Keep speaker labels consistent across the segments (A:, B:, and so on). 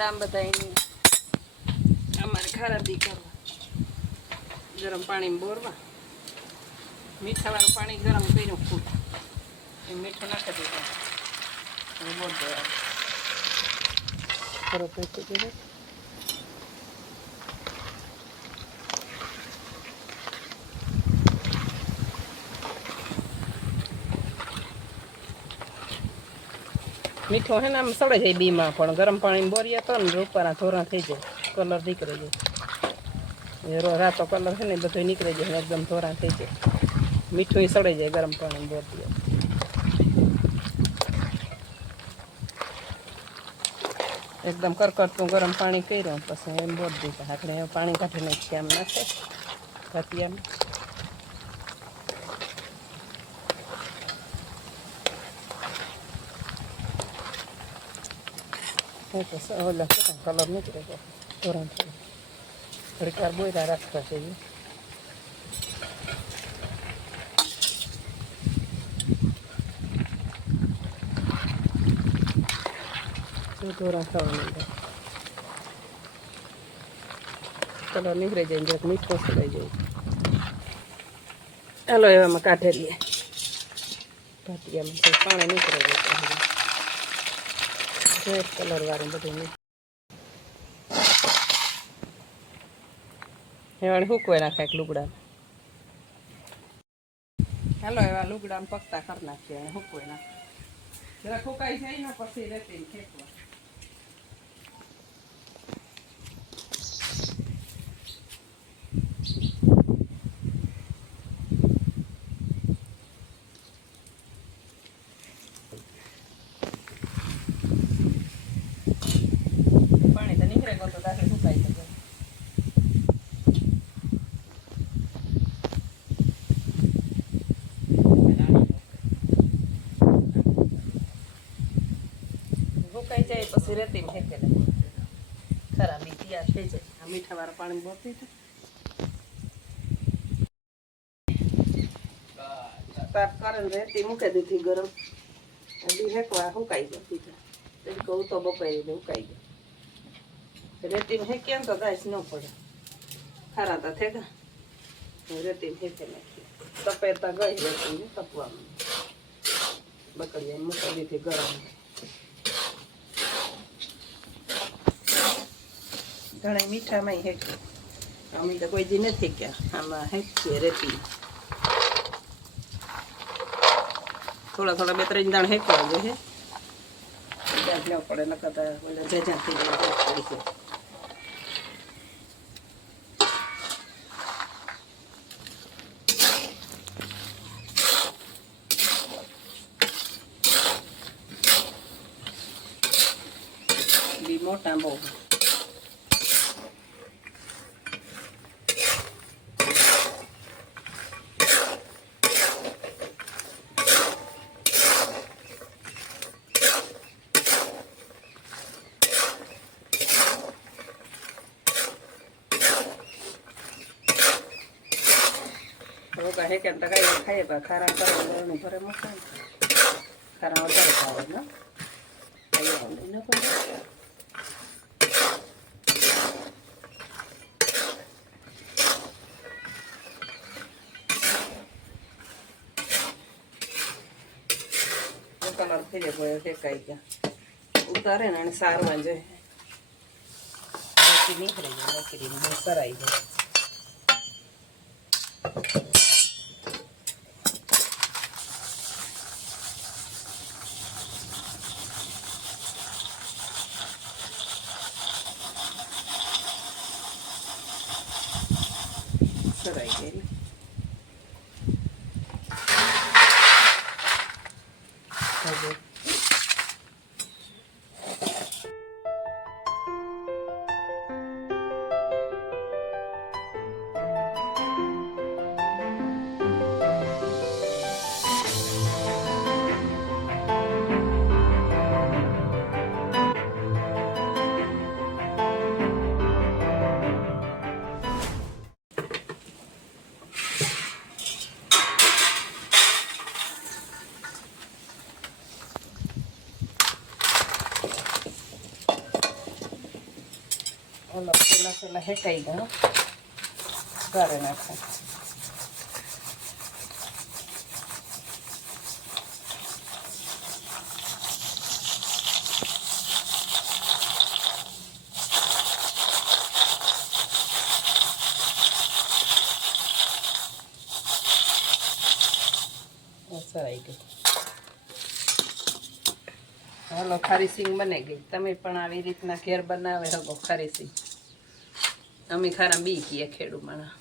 A: સીતારામ બધાયની અમારે ખરાબી કરવા ગરમ પાણી બોરવા. મીઠાવાળું પાણી ગરમ કર્યું ખૂબ. એ મીઠું નાખી દીધું બોર દેવાનું મીઠો હે ને આમ સડે જાય બીમાં, પણ ગરમ પાણી બોરીએ તો ને રૂપાના ધોરણ થઈ જાય, કલર નીકળી જાય રાતો કલર છે ને બધું નીકળી જાય એકદમ ધોરણ થઈ જાય. મીઠું સડે જાય ગરમ પાણી બોરીએ. એકદમ કરકરતું ગરમ પાણી કર્યું પછી એમ બોર દીધા. આપણે પાણી કાઢી નાખીએ આમ નાખે. ભાતિયામાં ગયો ધોરણ થઈ થોડીક વાર બોયરા રાખવા જોઈએ શું ધોરણ થવા માંડે કલર નીકળી જાય જરાક મીઠો સડાઈ જાય ચાલો એવામાં કાઢે લઈએ ભાતિયામાં થોડું પાણી નીકળે જાય રેડ કલર વાળું બધું એવાને હુકવાઈ નાખે એક લુગડા હાલો એવા લુગડા પકતા કરી નાખીએ હુકવે હુકવાઈ નાખે જરા ફૂકાઈ જાય ને પછી રેતી ફેંકવા પાણી તો નીકળે ગયું તો દાખલે ફૂકાઈ શકે ફૂકાઈ જાય પછી રેતી ફેંકે ખરા બી તૈયાર થઈ જાય. આ મીઠા વાળા પાણી બોતી તાપ કરે રેતી મૂકી દીધી ગરમ. બી હેકવા ગયો જતી તો કહું તો બપાઈ હુકાઈ ગયો રેતી હેકે તો ગાઈસ ન પડે. ખારા તા થેગા. રેતી હેકે નાખી. તપેતા ગઈ રેતી તપવા બકડીએ મૂકી દીધી ગરમ. ઘણા મીઠામાં હેકે અમે તો કોઈ દી નથી ગયા. આમાં હેકીએ રેતી. થોડા થોડા બે ત્રણ દાણ હેકવા જોઈએ ત્યાં લેવું પડે નકર તો બોલે જે જ્યાં થઈ જાય. છે મોટા બહુ. હવે કહે કે તો કઈ ખાઈએ પણ ખારા કરે એનું ભરે મૂકે ખારા વધારે ખાવે ને ખાઈએ કલર થઈ જાય કોઈ ફેંકાઈ ગયા ઉતારે ને અને સારવા જોઈએ નીકળી જાય બાકી સરાઈ જાય ઓલો પેલા હેકાઈ ગયો કરે નાખે. સરાઈ ગઈ હાલો, ખારી સિંગ બને ગઈ. તમે પણ આવી રીતના ઘેર બનાવે હગો ખારી સિંગ. અમે ખારા બી કીએ ખેડૂ માણા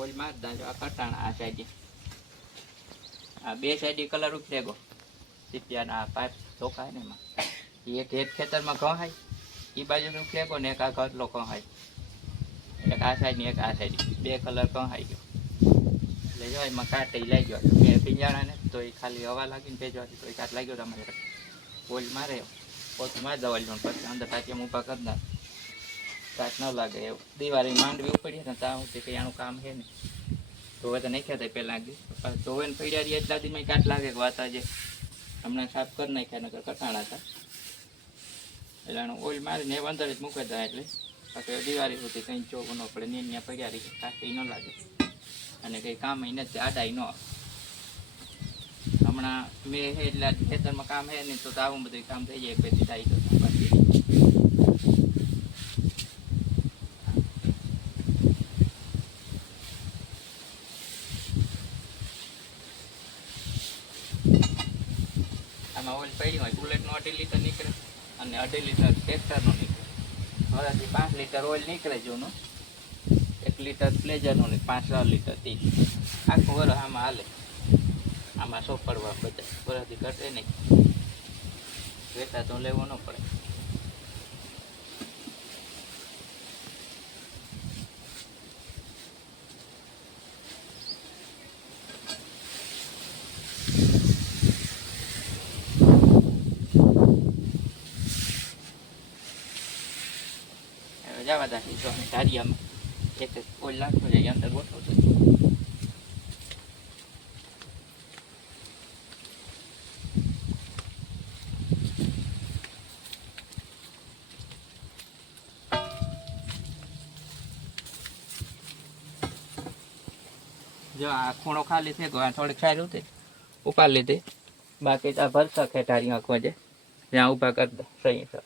B: ઓઇલ માર દાજો આ કટાણ આ સાઈડે. આ બે સાઈડે કલર ઉખરેગો સીપિયાના આ પાઇપ ધોકાય ને એમાં. એક એક ખેતરમાં ઘહાય એ બાજુ ઉખરેગો ને એક આ ઘરલો કંહાય. એક આ સાઈડ ને એક આ સાઈડ બે કલર ઘહાઈ ગયો. એટલે જો એમાં કાટ લઈ લાગ્યો મેં પિંજાણા ને તો એ ખાલી હવા લાગીને ભેજવાથી તો એ કાટ લાગ્યો તમારે. ઓલ મારે પોતું મારી દવા પછી અંદર ટાંકી ઊભા કરી દા કાચ ન લાગે એવું. દિવાળી માંડવી ઉપડી ને ત્યાં સુધી કંઈ આનું કામ છે ને ધોવે તો નાખ્યા હતા પહેલાં આગળ. ધોવે ને પડ્યા એટલા દીમાં કાટ લાગે કે વાત આજે હમણાં સાફ કરી નાખ્યા નગર કટાણા હતા. એટલે આનું ઓઇલ મારીને અંદર જ મૂકી દે એટલે. બાકી દિવાળી સુધી કંઈ ચોક ન પડે, ને ત્યાં પડ્યા રહી, કાંઈ ન લાગે. અને કંઈ કામ નથી આડાય ન હમણાં મેં હે એટલે ખેતરમાં કામ હે નહીં તો આવું બધું કામ થઈ જાય પછી થાય તો આમાં ઓઇલ પડ્યું હોય બુલેટનું અઢી લીટર નીકળે. અને અઢી લીટર ટ્રેક્ટરનો નીકળે. મારાથી પાંચ લીટર ઓઇલ નીકળે જૂનું. એક લીટર પ્લેઝરનું ને પાંચ છ લીટર તી આખું વરસ આમાં હાલે. આમાં સોપડવા બધા વરસથી ઘટે નહીં. વેટા તો લેવો ન પડે. હવે જવા દા તો ધારિયામાં એક એક અંદર ગોઠવતો જો, આ ખૂણો ખાલી છે આ થોડીક સારી હતી ઉપાડ લીધી. બાકી આ ભરસા ખેટારી આંખો છે. જ્યાં ઊભા કરી દે, સહી સર